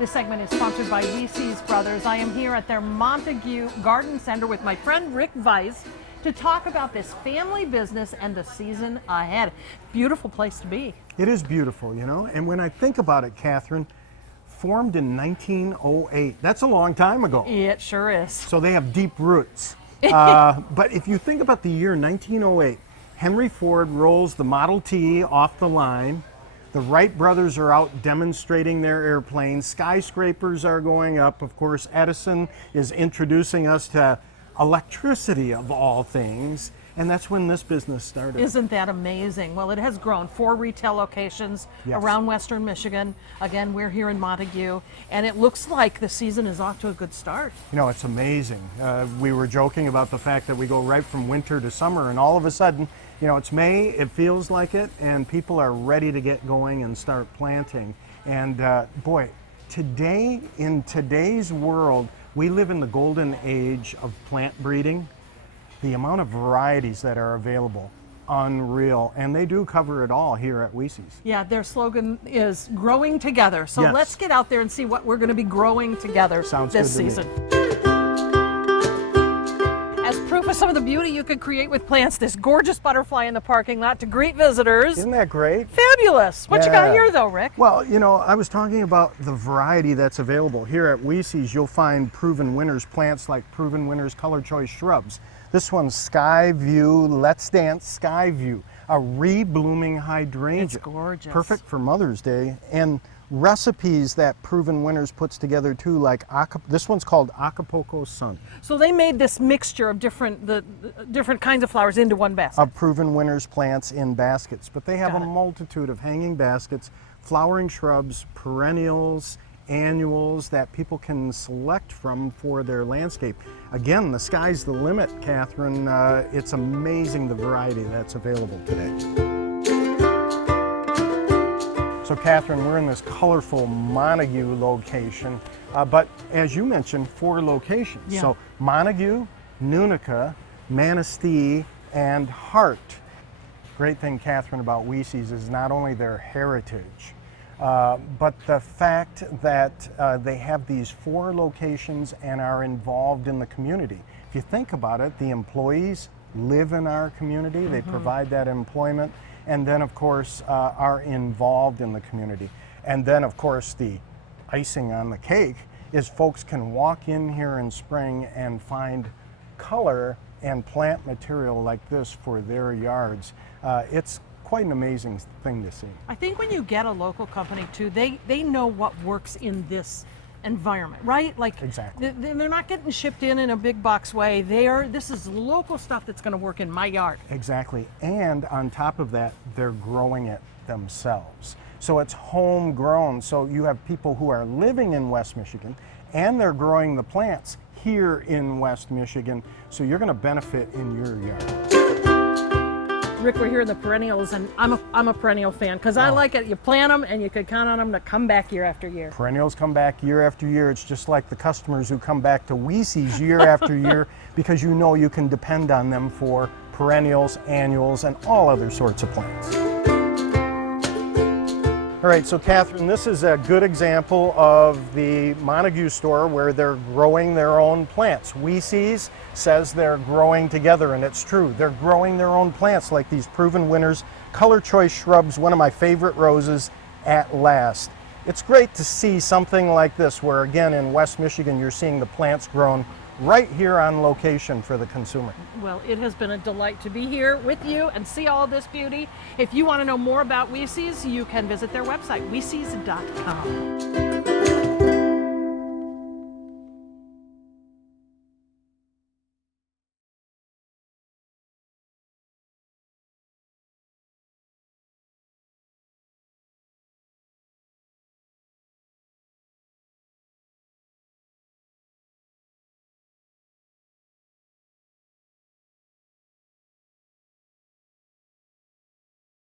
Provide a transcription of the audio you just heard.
This segment is sponsored by Weesies Brothers. I am here at their Montague Garden Center with my friend Rick Weiss to talk about this family business and the season ahead. Beautiful place to be. It is beautiful, you know, and when I think about it, Catherine, formed in 1908. That's a long time ago. It sure is. So they have deep roots. But if you think about the year 1908, Henry Ford rolls the Model T off the line. The Wright brothers are out demonstrating their airplanes. Skyscrapers are going up. Of course, Edison is introducing us to electricity of all things. And that's when this business started. Isn't that amazing? Well, it has grown. 4 retail locations around Western Michigan. Again, we're here in Montague, and it looks like the season is off to a good start. You know, it's amazing. We were joking about the fact that we go right from winter to summer, and all of a sudden, you know, it's May, it feels like it, and people are ready to get going and start planting. And boy, today, in today's world, we live in the golden age of plant breeding. The amount of varieties that are available, unreal. And they do cover it all here at Weesies. Yeah, their slogan is growing together. So let's get out there and see what we're going to be growing together this season. As proof of some of the beauty you could create with plants, this gorgeous butterfly in the parking lot to greet visitors. Isn't that great? Fabulous. What you got here though, Rick? Well, you know, I was talking about the variety that's available. Here at Weesies, you'll find proven winners plants like proven winners color choice shrubs. This one's Sky View, Let's Dance Sky View, a re-blooming hydrangea. It's gorgeous. Perfect for Mother's Day. And recipes that Proven Winners puts together too, like this one's called Acapulco Sun. So they made this mixture of different kinds of flowers into one basket. Of Proven Winners plants in baskets, but they have a multitude of hanging baskets, flowering shrubs, perennials, annuals that people can select from for their landscape. Again, the sky's the limit, Catherine. It's amazing the variety that's available today. So Catherine, we're in this colorful Montague location, but as you mentioned, 4 locations. So Montague, Nunica, Manistee, and Hart. Great thing, Catherine, about Weesies is not only their heritage, but the fact that they have these 4 locations and are involved in the community. If you think about it, the employees live in our community, they provide that employment, and then of course are involved in the community. And then of course the icing on the cake is folks can walk in here in spring and find color and plant material like this for their yards. It's quite an amazing thing to see. I think when you get a local company too, they know what works in this environment, right? Like exactly. They're not getting shipped in a big box way. This is local stuff that's going to work in my yard. Exactly. And on top of that, they're growing it themselves. So it's homegrown. So you have people who are living in West Michigan and they're growing the plants here in West Michigan. So you're going to benefit in your yard. Rick, we're here in the perennials, and I'm a perennial fan because I like it. You plant them, and you can count on them to come back year after year. Perennials come back year after year. It's just like the customers who come back to Weesies year after year because you know you can depend on them for perennials, annuals, and all other sorts of plants. All right, so Catherine, this is a good example of the Montague store where they're growing their own plants. Weesies says they're growing together, and it's true. They're growing their own plants like these Proven Winners color choice shrubs, one of my favorite roses, At Last. It's great to see something like this where, again, in West Michigan, you're seeing the plants grown right here on location for the consumer. Well, it has been a delight to be here with you and see all this beauty. If you want to know more about Weesies, you can visit their website, weesies.com.